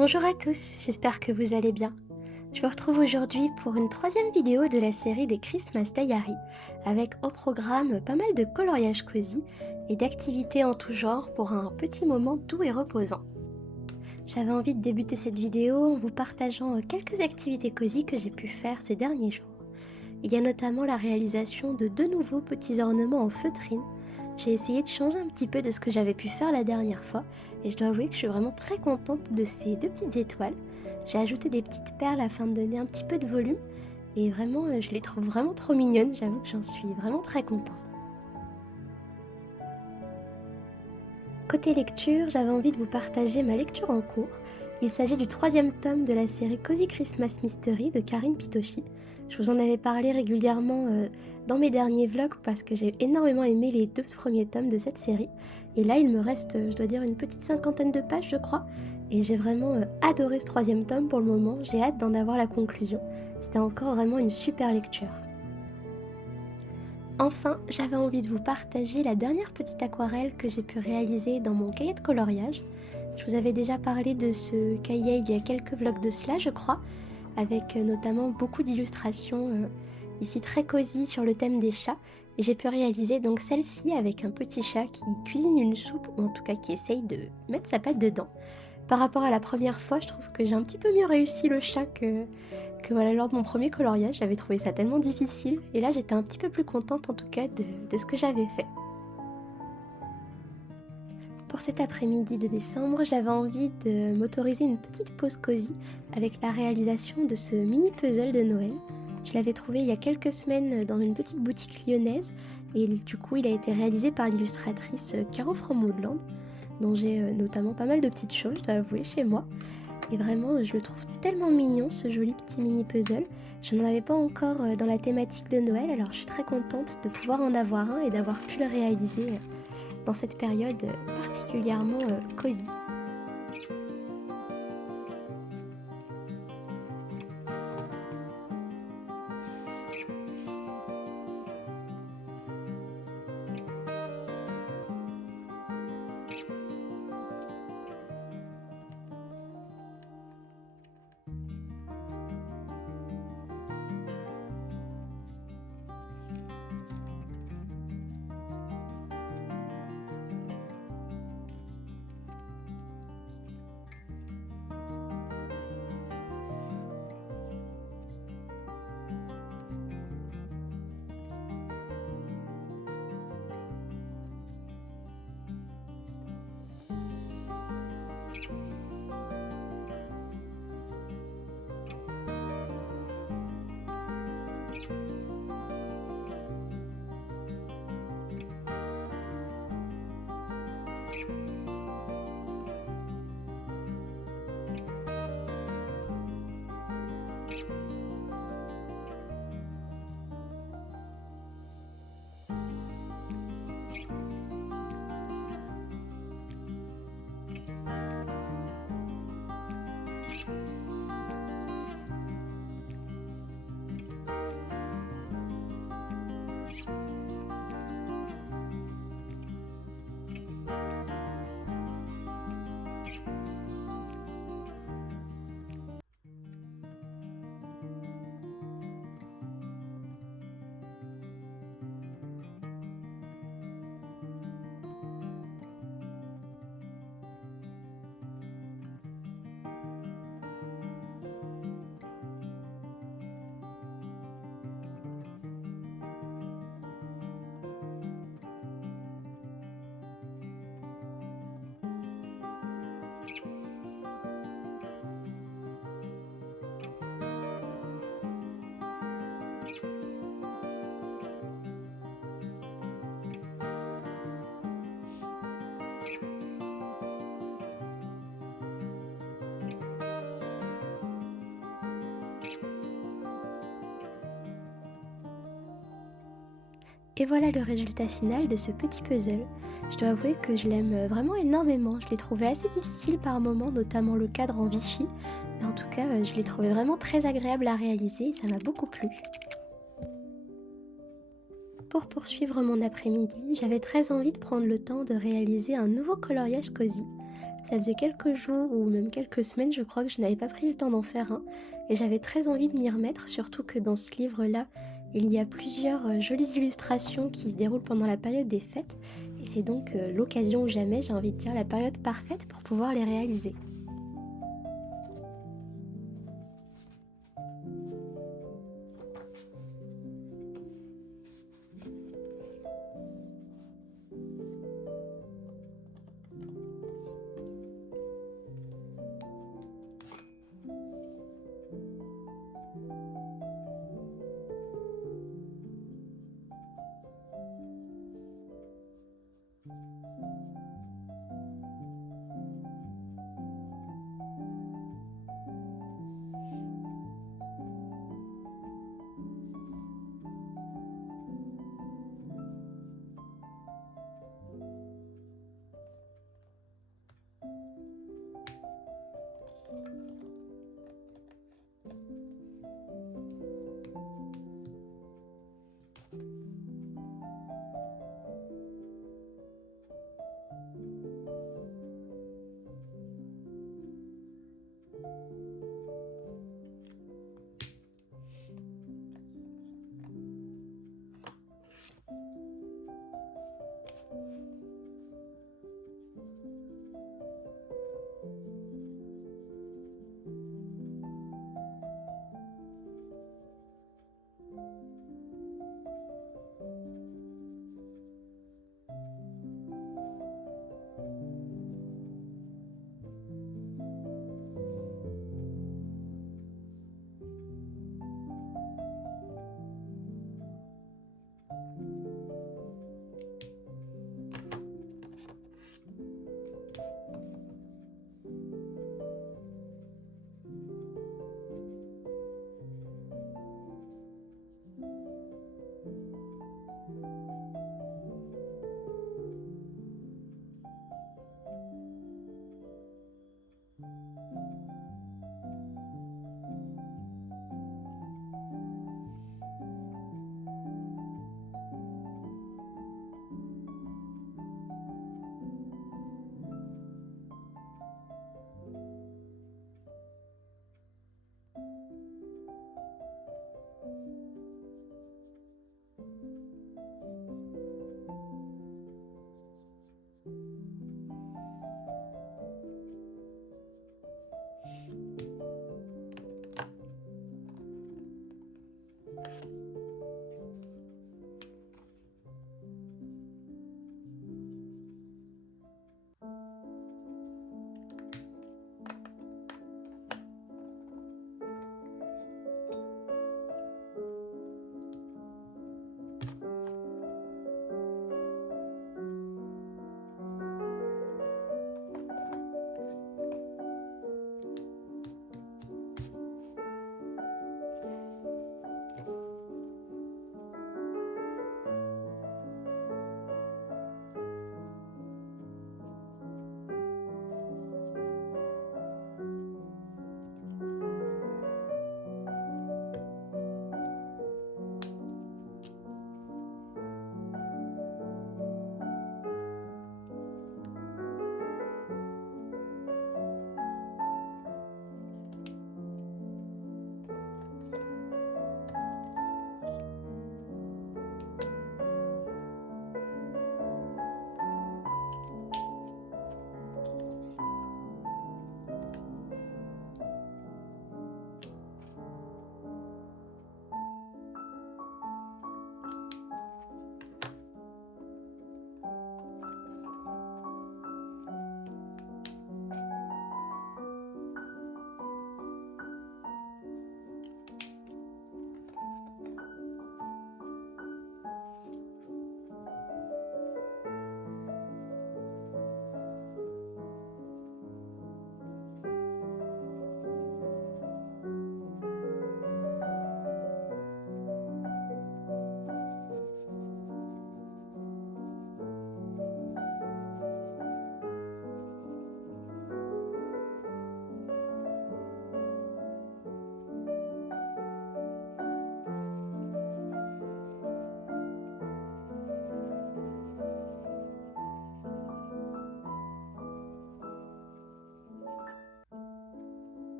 Bonjour à tous, j'espère que vous allez bien. Je vous retrouve aujourd'hui pour une troisième vidéo de la série des Christmas Diary, avec au programme pas mal de coloriage cosy et d'activités en tout genre pour un petit moment doux et reposant. J'avais envie de débuter cette vidéo en vous partageant quelques activités cosy que j'ai pu faire ces derniers jours. Il y a notamment la réalisation de deux nouveaux petits ornements en feutrine. J'ai essayé de changer un petit peu de ce que j'avais pu faire la dernière fois et je dois avouer que je suis vraiment très contente de ces deux petites étoiles. J'ai ajouté des petites perles afin de donner un petit peu de volume et vraiment je les trouve vraiment trop mignonnes, j'avoue que j'en suis vraiment très contente. Côté lecture, j'avais envie de vous partager ma lecture en cours. Il s'agit du troisième tome de la série Cozy Christmas Mystery de Karine Pitochi. Je vous en avais parlé régulièrement dans mes derniers vlogs parce que j'ai énormément aimé les deux premiers tomes de cette série. Et là, il me reste, je dois dire, une petite cinquantaine de pages, je crois. Et j'ai vraiment adoré ce troisième tome pour le moment. J'ai hâte d'en avoir la conclusion. C'était encore vraiment une super lecture. Enfin, j'avais envie de vous partager la dernière petite aquarelle que j'ai pu réaliser dans mon cahier de coloriage. Je vous avais déjà parlé de ce cahier il y a quelques vlogs de cela, je crois, avec notamment beaucoup d'illustrations ici très cosy sur le thème des chats. Et j'ai pu réaliser donc celle-ci avec un petit chat qui cuisine une soupe, ou en tout cas qui essaye de mettre sa patte dedans. Par rapport à la première fois, je trouve que j'ai un petit peu mieux réussi le chat que voilà, lors de mon premier coloriage. J'avais trouvé ça tellement difficile et là j'étais un petit peu plus contente en tout cas de ce que j'avais fait. Pour cet après-midi de décembre, j'avais envie de m'autoriser une petite pause cosy avec la réalisation de ce mini puzzle de Noël. Je l'avais trouvé il y a quelques semaines dans une petite boutique lyonnaise et du coup il a été réalisé par l'illustratrice Caro from Woodland, dont j'ai notamment pas mal de petites choses, je dois avouer, chez moi. Et vraiment, je le trouve tellement mignon, ce joli petit mini puzzle. Je n'en avais pas encore dans la thématique de Noël, alors je suis très contente de pouvoir en avoir un et d'avoir pu le réaliser dans cette période particulièrement cosy. Et voilà le résultat final de ce petit puzzle. Je dois avouer que je l'aime vraiment énormément. Je l'ai trouvé assez difficile par moments, notamment le cadre en Vichy. Mais en tout cas, je l'ai trouvé vraiment très agréable à réaliser et ça m'a beaucoup plu. Pour poursuivre mon après-midi, j'avais très envie de prendre le temps de réaliser un nouveau coloriage cosy. Ça faisait quelques jours ou même quelques semaines, je crois, que je n'avais pas pris le temps d'en faire un et j'avais très envie de m'y remettre, surtout que dans ce livre-là, il y a plusieurs jolies illustrations qui se déroulent pendant la période des fêtes et c'est donc l'occasion ou jamais, j'ai envie de dire, la période parfaite pour pouvoir les réaliser.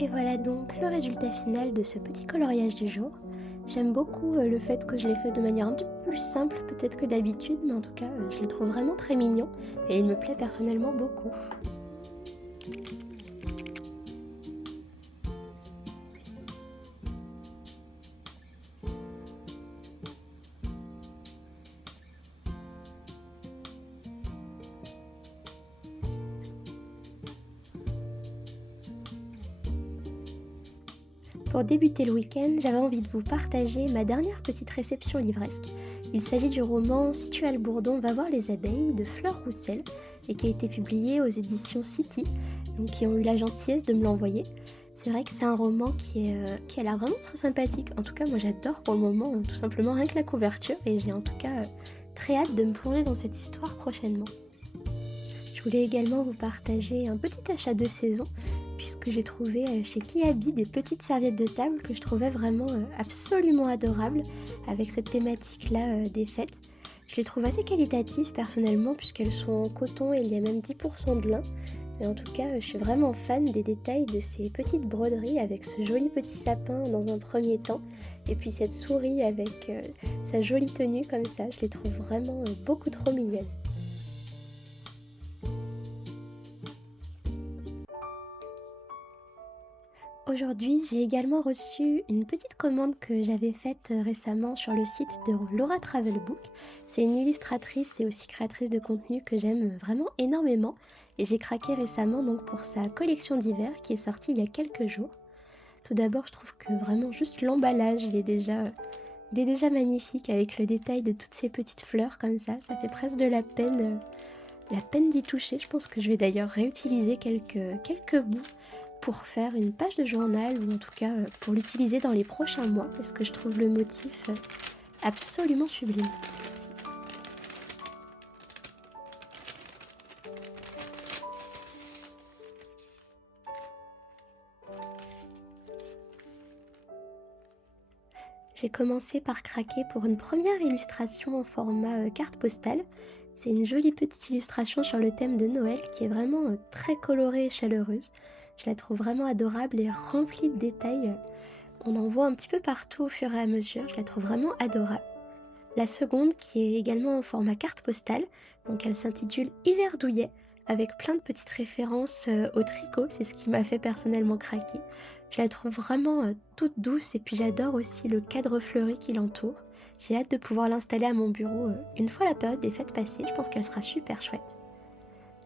Et voilà donc le résultat final de ce petit coloriage du jour. J'aime beaucoup le fait que je l'ai fait de manière un petit peu plus simple peut-être que d'habitude, mais en tout cas je le trouve vraiment très mignon et il me plaît personnellement beaucoup. Pour débuter le week-end, j'avais envie de vous partager ma dernière petite réception livresque. Il s'agit du roman Si tu as le bourdon, va voir les abeilles de Fleur Roussel et qui a été publié aux éditions City, donc qui ont eu la gentillesse de me l'envoyer. C'est vrai que c'est un roman qui a l'air vraiment très sympathique. En tout cas, moi j'adore pour le moment, tout simplement rien que la couverture et j'ai en tout cas très hâte de me plonger dans cette histoire prochainement. Je voulais également vous partager un petit achat de saison puisque j'ai trouvé chez Kiabi des petites serviettes de table que je trouvais vraiment absolument adorables avec cette thématique-là des fêtes. Je les trouve assez qualitatives personnellement puisqu'elles sont en coton et il y a même 10% de lin. Mais en tout cas, je suis vraiment fan des détails de ces petites broderies avec ce joli petit sapin dans un premier temps et puis cette souris avec sa jolie tenue comme ça. Je les trouve vraiment beaucoup trop mignonnes. Aujourd'hui, j'ai également reçu une petite commande que j'avais faite récemment sur le site de Laura Travelbook. C'est une illustratrice et aussi créatrice de contenu que j'aime vraiment énormément et j'ai craqué récemment donc pour sa collection d'hiver qui est sortie il y a quelques jours. Tout d'abord, je trouve que vraiment juste l'emballage, il est déjà magnifique avec le détail de toutes ces petites fleurs comme ça fait presque de la peine d'y toucher. Je pense que je vais d'ailleurs réutiliser quelques bouts pour faire une page de journal ou en tout cas pour l'utiliser dans les prochains mois parce que je trouve le motif absolument sublime. J'ai commencé par craquer pour une première illustration en format carte postale. C'est une jolie petite illustration sur le thème de Noël qui est vraiment très colorée et chaleureuse. Je la trouve vraiment adorable et remplie de détails. On en voit un petit peu partout au fur et à mesure. Je la trouve vraiment adorable. La seconde qui est également en format carte postale, donc elle s'intitule Hiver douillet avec plein de petites références au tricot, c'est ce qui m'a fait personnellement craquer. Je la trouve vraiment toute douce et puis j'adore aussi le cadre fleuri qui l'entoure. J'ai hâte de pouvoir l'installer à mon bureau une fois la période des fêtes passée, je pense qu'elle sera super chouette.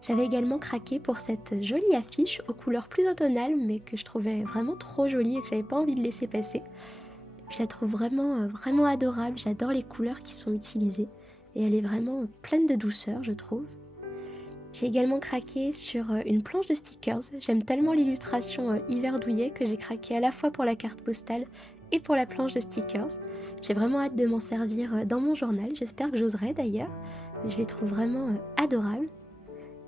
J'avais également craqué pour cette jolie affiche aux couleurs plus automnales mais que je trouvais vraiment trop jolie et que j'avais pas envie de laisser passer. Je la trouve vraiment adorable, j'adore les couleurs qui sont utilisées et elle est vraiment pleine de douceur je trouve. J'ai également craqué sur une planche de stickers, j'aime tellement l'illustration hiver douillet que j'ai craqué à la fois pour la carte postale et pour la planche de stickers. J'ai vraiment hâte de m'en servir dans mon journal, j'espère que j'oserai d'ailleurs, mais je les trouve vraiment adorables.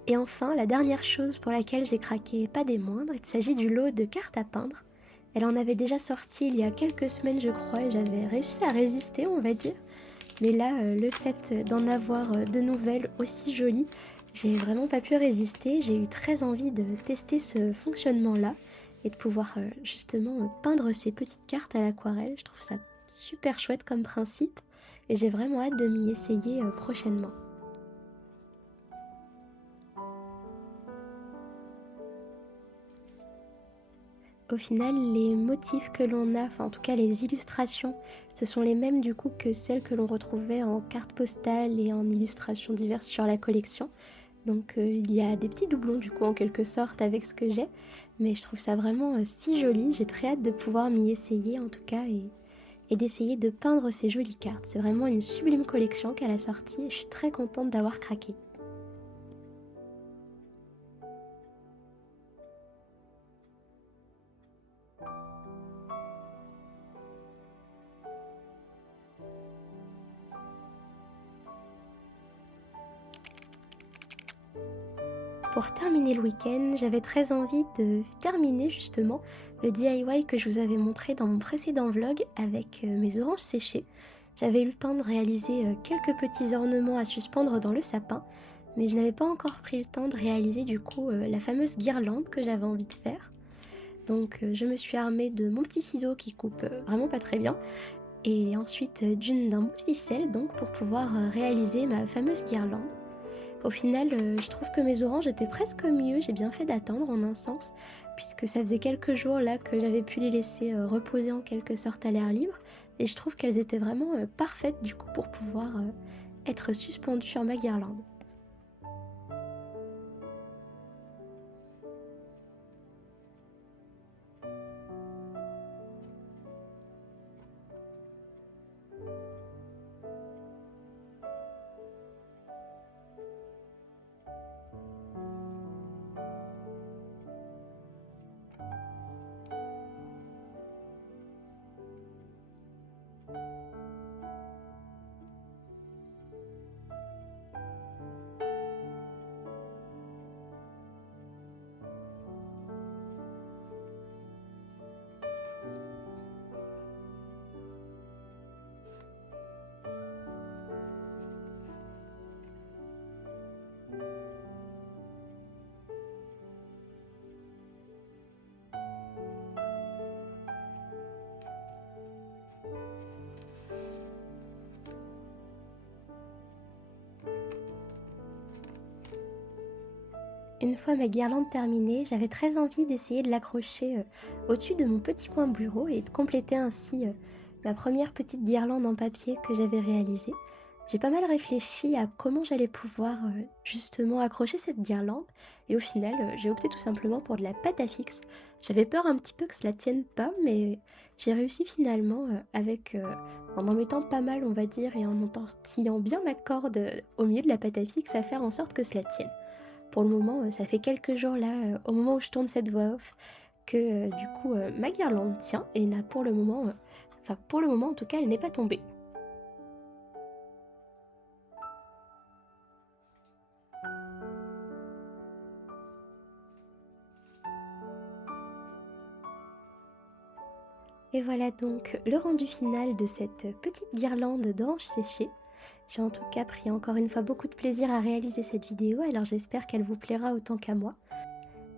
Et enfin, la dernière chose pour laquelle j'ai craqué, pas des moindres, il s'agit du lot de cartes à peindre. Elle en avait déjà sorti il y a quelques semaines je crois et j'avais réussi à résister on va dire. Mais là, le fait d'en avoir de nouvelles aussi jolies, j'ai vraiment pas pu résister. J'ai eu très envie de tester ce fonctionnement-là et de pouvoir justement peindre ces petites cartes à l'aquarelle. Je trouve ça super chouette comme principe et j'ai vraiment hâte de m'y essayer prochainement. Au final, les motifs que l'on a, enfin en tout cas les illustrations, ce sont les mêmes du coup que celles que l'on retrouvait en carte postale et en illustrations diverses sur la collection. Donc il y a des petits doublons du coup en quelque sorte avec ce que j'ai, mais je trouve ça vraiment si joli. J'ai très hâte de pouvoir m'y essayer en tout cas et d'essayer de peindre ces jolies cartes. C'est vraiment une sublime collection qu'elle a sortie et je suis très contente d'avoir craqué. Pour terminer le week-end, j'avais très envie de terminer justement le DIY que je vous avais montré dans mon précédent vlog avec mes oranges séchées. J'avais eu le temps de réaliser quelques petits ornements à suspendre dans le sapin, mais je n'avais pas encore pris le temps de réaliser du coup la fameuse guirlande que j'avais envie de faire. Donc je me suis armée de mon petit ciseau qui coupe vraiment pas très bien et ensuite d'un bout de ficelle donc pour pouvoir réaliser ma fameuse guirlande. Au final, je trouve que mes oranges étaient presque mieux, j'ai bien fait d'attendre en un sens, puisque ça faisait quelques jours là que j'avais pu les laisser reposer en quelque sorte à l'air libre, et je trouve qu'elles étaient vraiment parfaites du coup pour pouvoir être suspendues sur ma guirlande. Une fois ma guirlande terminée, j'avais très envie d'essayer de l'accrocher au-dessus de mon petit coin bureau et de compléter ainsi ma première petite guirlande en papier que j'avais réalisée. J'ai pas mal réfléchi à comment j'allais pouvoir justement accrocher cette guirlande et au final j'ai opté tout simplement pour de la pâte à fixe. J'avais peur un petit peu que cela tienne pas mais j'ai réussi finalement en mettant pas mal on va dire et en entortillant bien ma corde au milieu de la pâte à fixe à faire en sorte que cela tienne. Pour le moment, ça fait quelques jours là, au moment où je tourne cette voix off, que du coup ma guirlande tient et n'a pour le moment, enfin pour le moment en tout cas, elle n'est pas tombée. Et voilà donc le rendu final de cette petite guirlande d'oranges séchées. J'ai en tout cas pris encore une fois beaucoup de plaisir à réaliser cette vidéo, alors j'espère qu'elle vous plaira autant qu'à moi.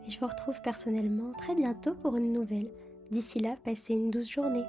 Et je vous retrouve personnellement très bientôt pour une nouvelle. D'ici là, passez une douce journée.